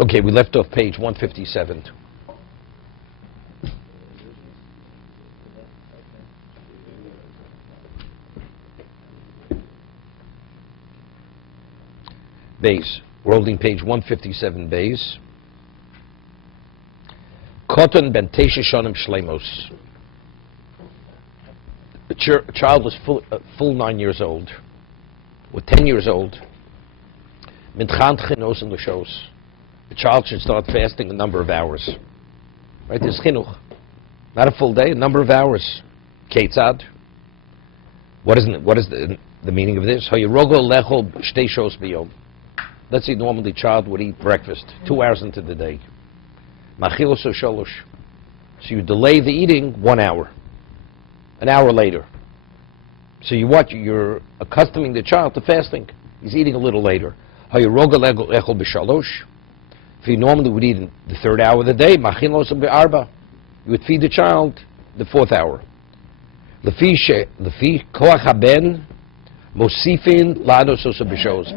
Okay, we left off page 157. Base. We're holding page 157 base. Koton ben Tesha Shonim Shlemos. The child was full 9 years old, or 10 years old. Mitchant Chinos in the shows. The child should start fasting a number of hours. Right? There's chinuch. Not a full day, a number of hours. Ketzad. What is the meaning of this? Let's say normally child would eat breakfast 2 hours into the day. Machilos or sholosh. So you delay the eating 1 hour. An hour later. So you're accustoming the child to fasting. He's eating a little later. If you normally would eat in the 3rd hour of the day, you would feed the child the 4th hour.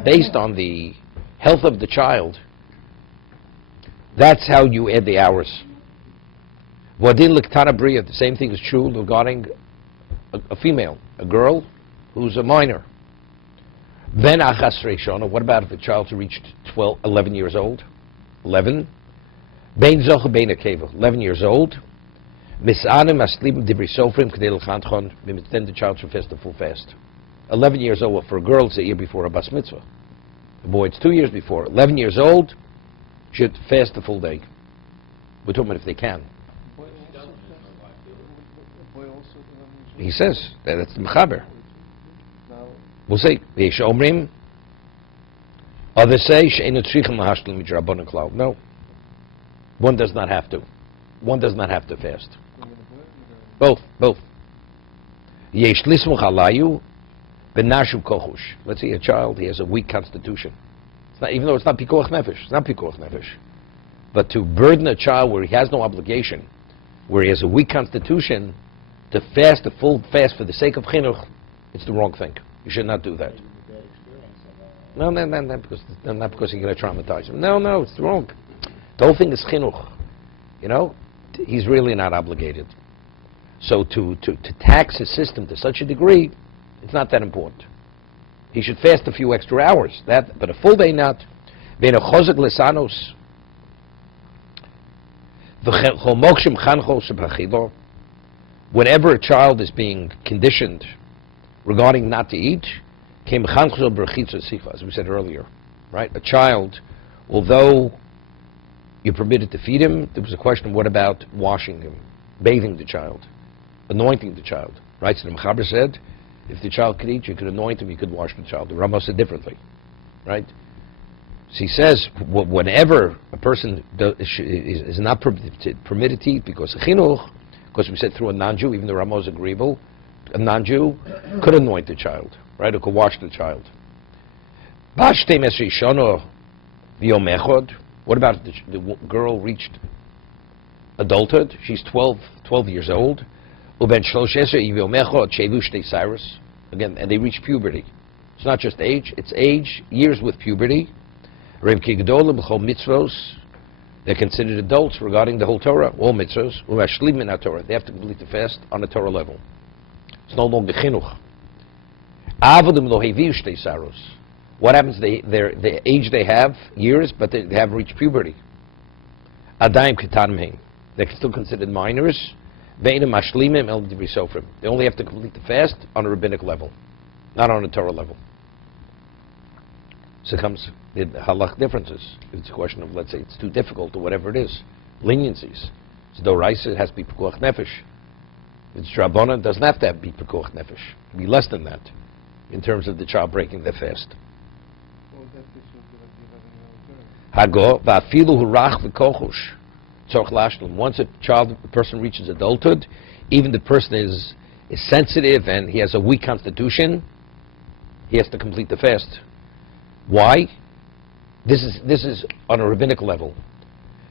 Based on the health of the child, that's how you add the hours. The same thing is true regarding a female, a girl who's a minor. What about if the child's reached 11 years old? 11. 11 years old. Then the child should fast the full fast. 11 years old for a girl, it's a year before a bas mitzvah. A boy, it's 2 years before. 11 years old should fast the full day. We're talking about if they can. He says that's the mechaber. We'll say Yesh Omrim. Others say she'enu tzrichim lahashlim midrabanan klal. No, one does not have to. One does not have to fast. Both. Yesh lismuch alayu benashu kochush. Let's say a child, he has a weak constitution. It's not, even though it's not pikuach nefesh. It's not pikuach nefesh. But to burden a child where he has no obligation, where he has a weak constitution, to fast a full fast for the sake of chinuch, it's the wrong thing. You should not do that. No, not because you're going to traumatize him. No, it's wrong. The whole thing is chinuch. You know, he's really not obligated. So to tax his system to such a degree, it's not that important. He should fast a few extra hours. But a full day not. Whenever a child is being conditioned regarding not to eat, as we said earlier, right? A child, although you're permitted to feed him, there was a question, what about washing him, bathing the child, anointing the child, right? So the Mechaber said, if the child could eat, you could anoint him, you could wash the child. The Rambam said differently, right? So he says, whenever a person is not permitted to eat because of chinuch, because we said through a non-Jew, even though Rambam is agreeable, a non-Jew could anoint the child, right, or could wash the child. What about if the girl reached adulthood? She's 12 years old. Again, and they reach puberty. It's not just age, it's age, years with puberty. They're considered adults regarding the whole Torah, all mitzvos. They have to complete the fast on a Torah level. It's no longer chinuch. What happens? The age they have, years, but they haven't reached puberty. They're still considered minors. They only have to complete the fast on a rabbinic level, not on a Torah level. So comes the halach differences. It's a question of, let's say, it's too difficult or whatever it is. Leniencies. So Doraisa, it has to be pekuach nefesh. It's Drabonan, it doesn't have to be pekuach nefesh. It can be less than that in terms of the child breaking their fast. Hago va'afilu hurach v'kochush tzorch lashlim. Once a person reaches adulthood, even the person is sensitive and he has a weak constitution, he has to complete the fast. Why? This is on a rabbinic level.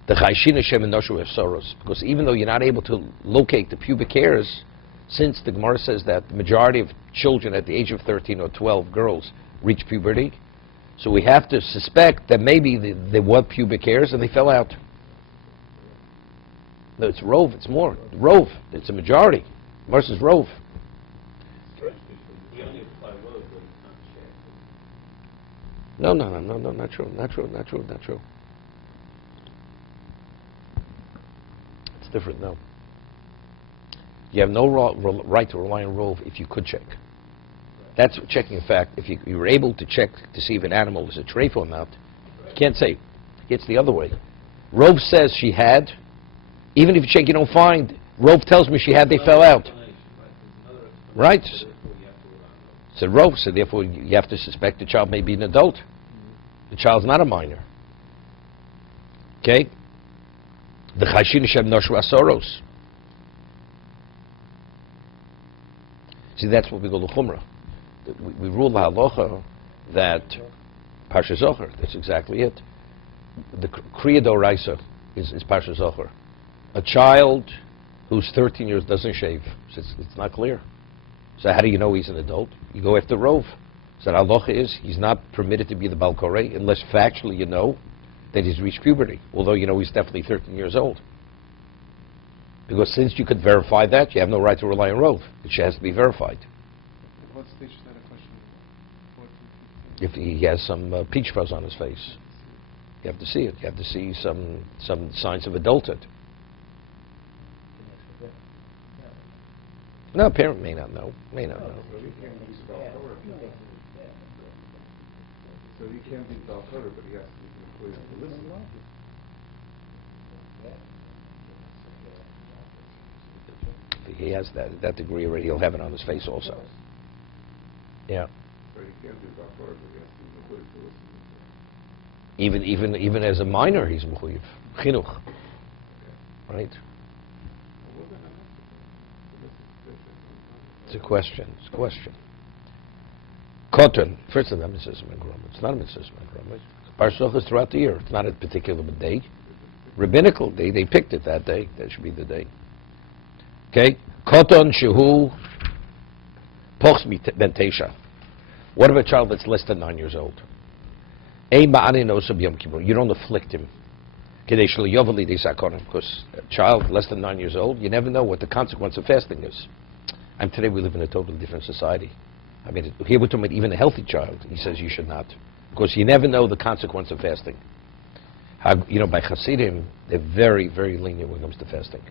Because even though you're not able to locate the pubic hairs, since the Gemara says that the majority of children at the age of 13 or 12, girls, reach puberty, So we have to suspect that maybe they were pubic hairs and they fell out. No, it's rove. It's more rove. It's a majority versus rove. No, not true. It's different. No. You have no right to rely on rove if you could check. That's checking a fact. If you were able to check to see if an animal is a treif or not, you can't say. It's the other way. Rove says she had. Even if you check, you don't find. Rove tells me she had. They fell out. Right? So Rove said, therefore, you have to suspect the child may be an adult. The child's not a minor. Okay? The chashin shem noshu asoros. See, that's what we call the chumrah. We rule the halacha that Parsha Zohar, that's exactly it. The Kriya Doraisa is Parsha Zohar. A child who's 13 years doesn't shave. So it's not clear. So how do you know he's an adult? You go after Rove. So the halacha is he's not permitted to be the Bal Koreh unless factually you know that he's reached puberty, although you know he's definitely 13 years old. Because since you could verify that, you have no right to rely on Rove. It has to be verified. At what stage is that a question? 14, 15? If he has some peach fuzz on his face, you have to see it. You have to see some signs of adulthood. No, a parent may not know. So he can't be Bal Koreh, but he has to be employed on the list. He has that degree already. He'll have it on his face also. Yeah. But he can't be Bal Koreh, but he has to be employed on the list. Even as a minor, he's mechuyev. Chinuch. Right? It's a question. Cotton. First of all, it's not a mitzvah. Parsha is throughout the year. It's not a particular day. Rabbinical day. They picked it that day. That should be the day. Okay? Koton shehu pochs ben tesha. What of a child that's less than 9 years old? You don't afflict him. Because a child less than 9 years old, you never know what the consequence of fasting is. And today we live in a totally different society. I mean, here we're talking about even a healthy child. He says you should not. Because you never know the consequence of fasting. By Hasidim, they're very, very lenient when it comes to fasting.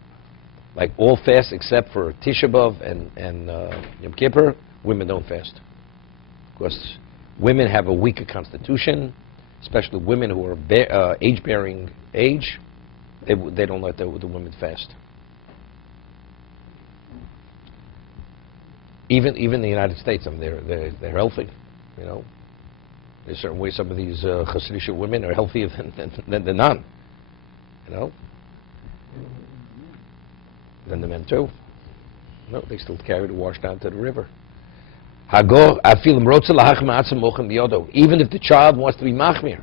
Like all fasts except for Tisha B'Av and Yom Kippur, women don't fast. Because women have a weaker constitution, especially women who are age-bearing age, they don't let the women fast. Even in the United States, I mean, they're healthy, you know. There's certain ways some of these Hasidic women are healthier than the none, you know. Than the men too. No, they still carry the wash down to the river. Even if the child wants to be machmir,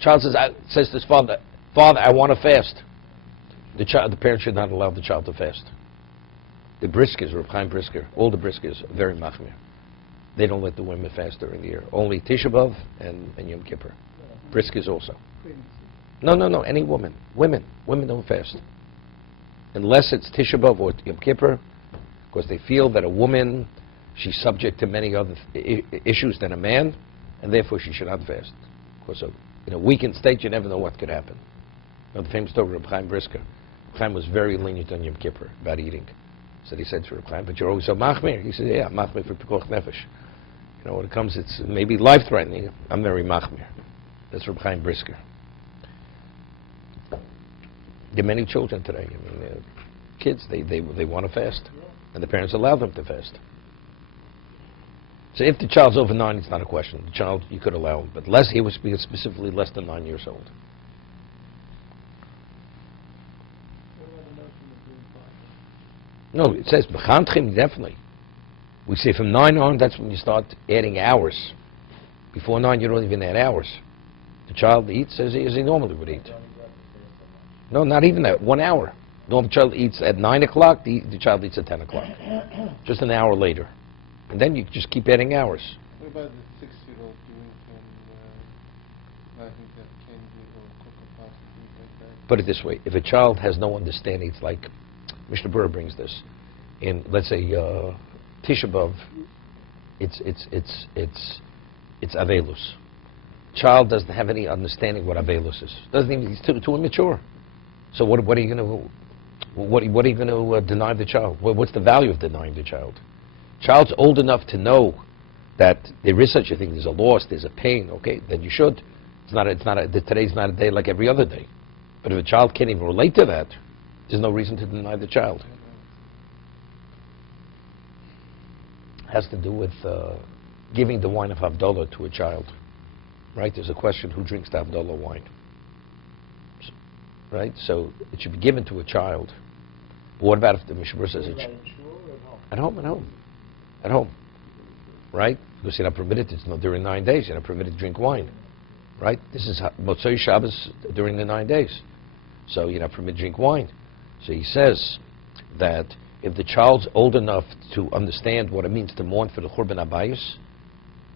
child says to his father, I want to fast. The parent should not allow the child to fast. The Briskers, Reb Chaim Brisker, all the Briskers are very machmir. They don't let the women fast during the year. Only Tisha B'Av and Yom Kippur. Briskers also. No, any woman. Women don't fast. Unless it's Tisha B'Av or Yom Kippur, because they feel that a woman, she's subject to many other issues than a man, and therefore she should not fast. Because in a weakened state, you never know what could happen. You know, the famous story of Reb Chaim Brisker. Reb Chaim was very lenient on Yom Kippur about eating. So he said to Reb Chaim, but you're always so machmir. He said, yeah, machmir for pikuach nefesh. You know, when it comes, it's maybe life-threatening. I'm very machmir. That's Reb Chaim Brisker. There are many children today. I mean, kids, they want to fast, and the parents allow them to fast. So if the child's over 9, it's not a question. The child, you could allow him, but he was specifically less than 9 years old. No, it says b'chantchim, definitely. We say from 9 on, that's when you start adding hours. Before 9, you don't even add hours. The child eats as he normally would eat. No, not even that. 1 hour. No, the child eats at 9 o'clock. The child eats at 10 o'clock. Just an hour later, and then you just keep adding hours. What about the 6-year-old? Do you Put it this way: if a child has no understanding, it's like Mishna Berura brings this in. Let's say Tisha B'av, it's avelus. Child doesn't have any understanding what avelus is. Doesn't even, he's too immature. So what are you going to? What are you going to deny the child? What's the value of denying the child? Child's old enough to know that there is such a thing. There's a loss. There's a pain. Okay, then you should. Today's not a day like every other day. But if a child can't even relate to that, there's no reason to deny the child. It has to do with giving the wine of Havdalah to a child. Right? There's a question: who drinks the Havdalah wine? Right? So it should be given to a child. But what about if the Mishna Berura says it's at home? Right? Because you're not permitted to, during 9 days, you're not permitted to drink wine. Right? This is Motzei Shabbos during the 9 days. So you're not permitted to drink wine. So he says that if the child's old enough to understand what it means to mourn for the Churban Abayis,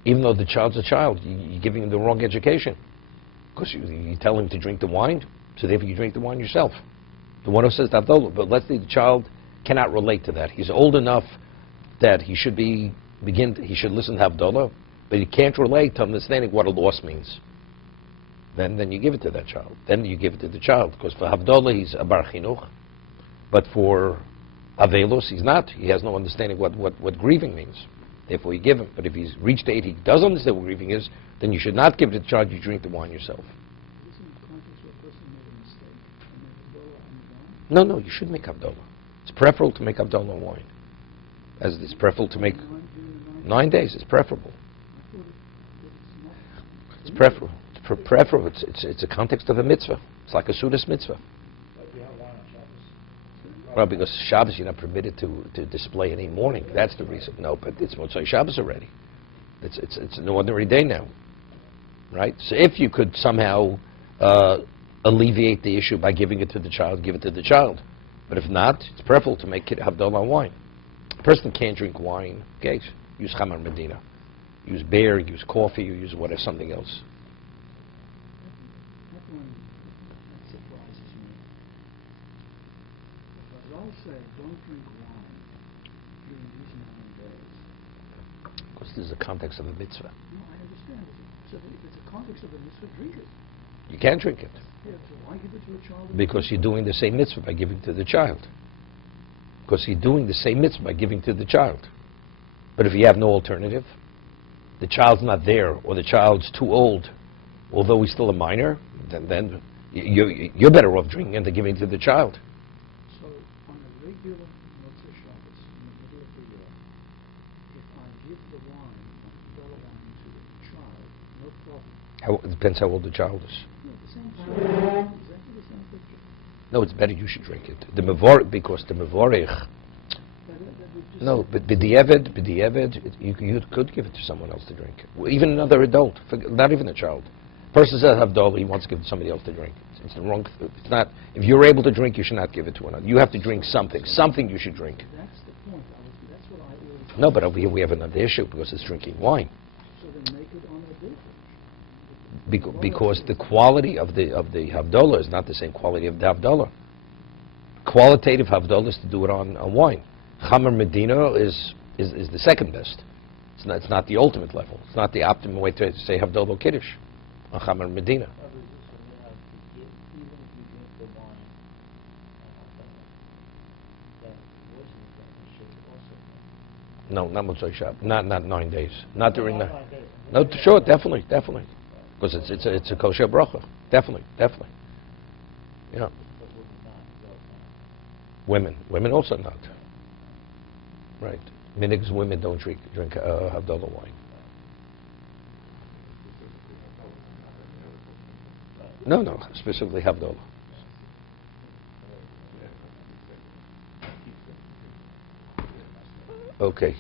even though the child's a child, you're giving him the wrong education. Because you tell him to drink the wine, so therefore you drink the wine yourself. The one who says Havdalah, but let's say the child cannot relate to that. He's old enough that he should he should listen to Havdalah, but he can't relate to understanding what a loss means. Then you give it to that child. Then you give it to the child, because for Havdalah he's a bar chinuch, but for Avelos he's not. He has no understanding what grieving means. Therefore you give him. But if he's reached age, he does understand what grieving is, then you should not give it to the child. You drink the wine yourself. No, you should make Havdalah. It's preferable to make Havdalah wine. As it's preferable to make 9 days. It's preferable. It's preferable. Preferable. It's a context of a mitzvah. It's like a Sudas mitzvah. Well, because Shabbos you're not permitted to display any mourning. That's the reason. No, but it's Motzei Shabbos already. It's an ordinary day now, right? So if you could somehow alleviate the issue by giving it to the child, give it to the child. But if not, it's preferable to make it Havdalah wine. A person can't drink wine. Okay, use Chamar Medina, use beer, use coffee, or use whatever, something else. Because this is a context of a mitzvah. No, I understand. So if it's a context of a mitzvah, drink it. You can't drink it. Yeah, so why give it to a child? Because you're doing the same mitzvah by giving to the child. Because you're doing the same mitzvah by giving to the child. But if you have no alternative, the child's not there, or the child's too old, although he's still a minor, then you're better off drinking it than giving to the child. So on a regular Motzei Shabbos, in the middle of the year, if I give the wine, Havdalah wine to a child, no problem. It depends how old the child is. No, the same time, exactly the same picture. No, it's better you should drink it. The mevorich, because the mevorich. No, but b'di'evet, you could give it to someone else to drink. Even another adult, not even a child. Person says Havdalah, he wants to give it to somebody else to drink. It's the wrong. It's not. If you're able to drink, you should not give it to another. You have to drink something. Something you should drink. That's the point. That's what I always. No, but over here we have another issue because it's drinking wine. So then make it on a day. Because the quality of the Havdalah is not the same quality of the Havdalah. Qualitative Havdalah is to do it on wine. Chamar Medina is the second best. It's not the ultimate level. It's not the optimum way to say Havdalah Kiddush on Chamar Medina. No, not Motzei Shabbos. Not 9 days. Not during the. No, sure, definitely. Because it's a kosher bracha. Definitely. Yeah. Women also not. Right. Minigs women don't drink Havdalah wine. No, specifically Havdalah. Okay.